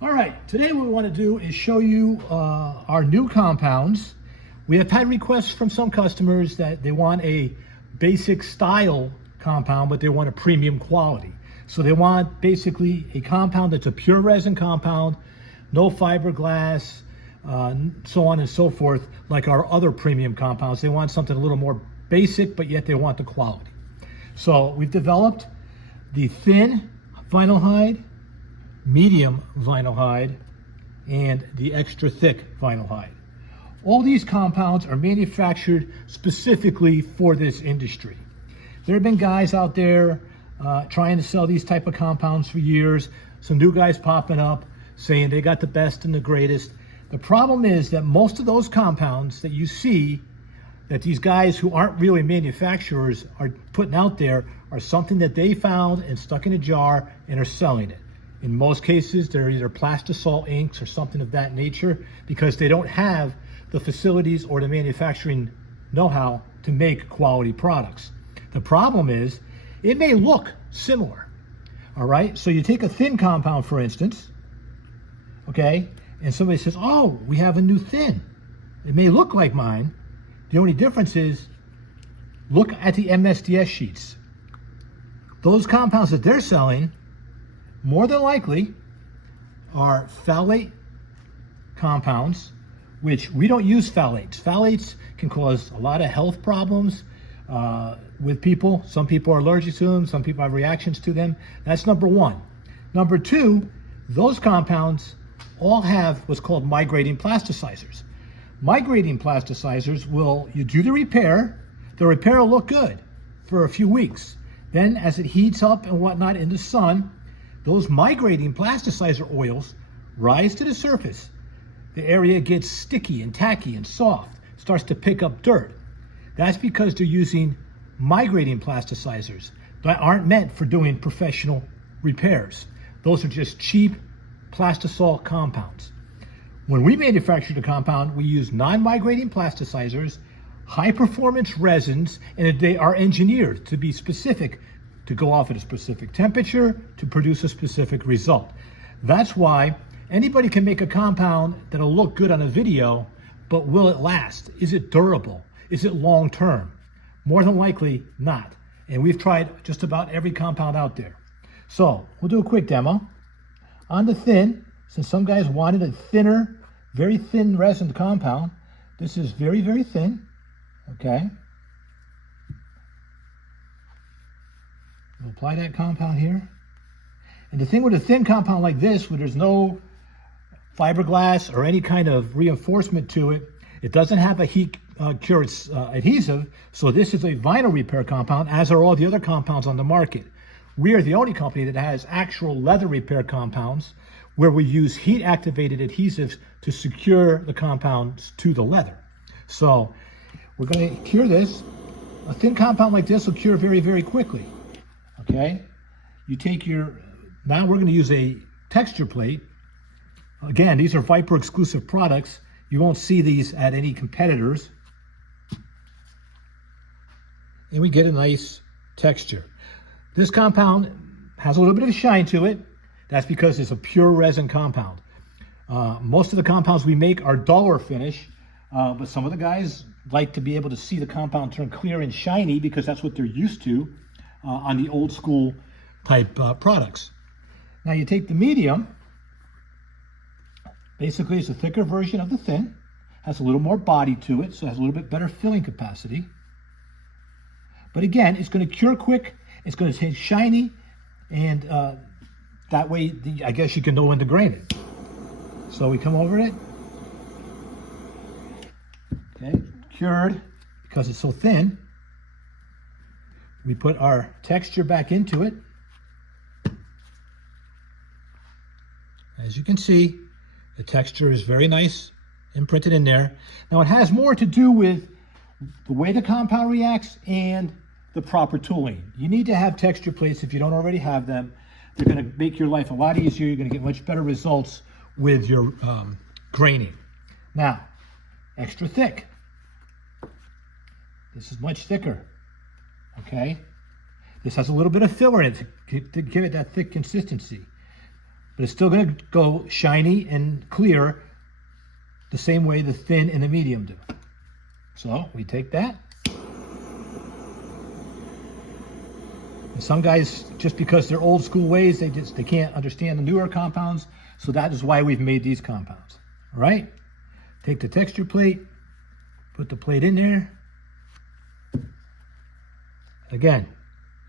All right, today what we want to do is show you our new compounds. We have had requests from some customers that they want a basic style compound, but they want a premium quality. So they want basically a compound that's a pure resin compound, no fiberglass, so on and so forth, like our other premium compounds. They want something a little more basic, but yet they want the quality. So we've developed the thin vinylhyde, medium vinylhyde, and the extra thick vinylhyde. All these compounds are manufactured specifically for this industry. There have been guys out there trying to sell these type of compounds for years. Some new guys popping up saying they got the best and the greatest. The problem is that most of those compounds that you see that these guys who aren't really manufacturers are putting out there are something that they found and stuck in a jar and are selling it. In most cases, they're either plastisol inks or something of that nature because they don't have the facilities or the manufacturing know-how to make quality products. The problem is, it may look similar, all right? So you take a thin compound, for instance, okay? And somebody says, oh, we have a new thin. It may look like mine. The only difference is, look at the MSDS sheets. Those compounds that they're selling, more than likely, are phalate compounds, which we don't use phthalates. Phthalates can cause a lot of health problems with people. Some people are allergic to them. Some people have reactions to them. That's number one. Number two, those compounds all have what's called migrating plasticizers. Migrating plasticizers you do the repair will look good for a few weeks. Then as it heats up and whatnot in the sun, those migrating plasticizer oils rise to the surface. The area gets sticky and tacky and soft, starts to pick up dirt. That's because they're using migrating plasticizers that aren't meant for doing professional repairs. Those are just cheap plastisol compounds. When we manufacture the compound, we use non-migrating plasticizers, high-performance resins, and they are engineered to be specific, to go off at a specific temperature, to produce a specific result. That's why anybody can make a compound that'll look good on a video, but will it last? Is it durable? Is it long-term? More than likely not. And we've tried just about every compound out there. So we'll do a quick demo. On the thin, since some guys wanted a thinner, very thin resin compound, this is very, very thin, okay? We'll apply that compound here. And the thing with a thin compound like this, where there's no fiberglass or any kind of reinforcement to it, it doesn't have a heat cure adhesive, so this is a vinyl repair compound, as are all the other compounds on the market. We are the only company that has actual leather repair compounds where we use heat activated adhesives to secure the compounds to the leather. So we're going to cure this. A thin compound like this will cure very, very quickly. Okay, you take now we're going to use a texture plate. Again, these are Viper exclusive products. You won't see these at any competitors. And we get a nice texture. This compound has a little bit of a shine to it. That's because it's a pure resin compound. Most of the compounds we make are duller finish, but some of the guys like to be able to see the compound turn clear and shiny because that's what they're used to on the old school type products. Now you take the medium, basically it's a thicker version of the thin, has a little more body to it, so it has a little bit better filling capacity. But again, it's going to cure quick, it's going to stay shiny, and that way, I guess you can know when to grain it. So we come over it, okay, cured because it's so thin. We put our texture back into it. As you can see, the texture is very nice imprinted in there. Now it has more to do with the way the compound reacts and the proper tooling. You need to have texture plates if you don't already have them. They're going to make your life a lot easier. You're going to get much better results with your graining. Now, extra thick. This is much thicker, okay? This has a little bit of filler in it to give it that thick consistency. but it's still going to go shiny and clear the same way the thin and the medium do. So we take that. And some guys, just because they're old school ways, they can't understand the newer compounds. So that is why we've made these compounds. All right. Take the texture plate, put the plate in there. Again,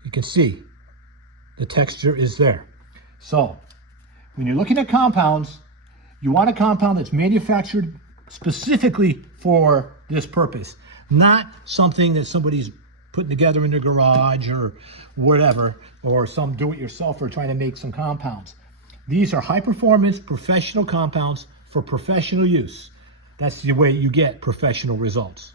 you can see the texture is there. So when you're looking at compounds, you want a compound that's manufactured specifically for this purpose, not something that somebody's putting together in their garage or whatever, or some do-it-yourselfer trying to make some compounds. These are high-performance professional compounds for professional use. That's the way you get professional results.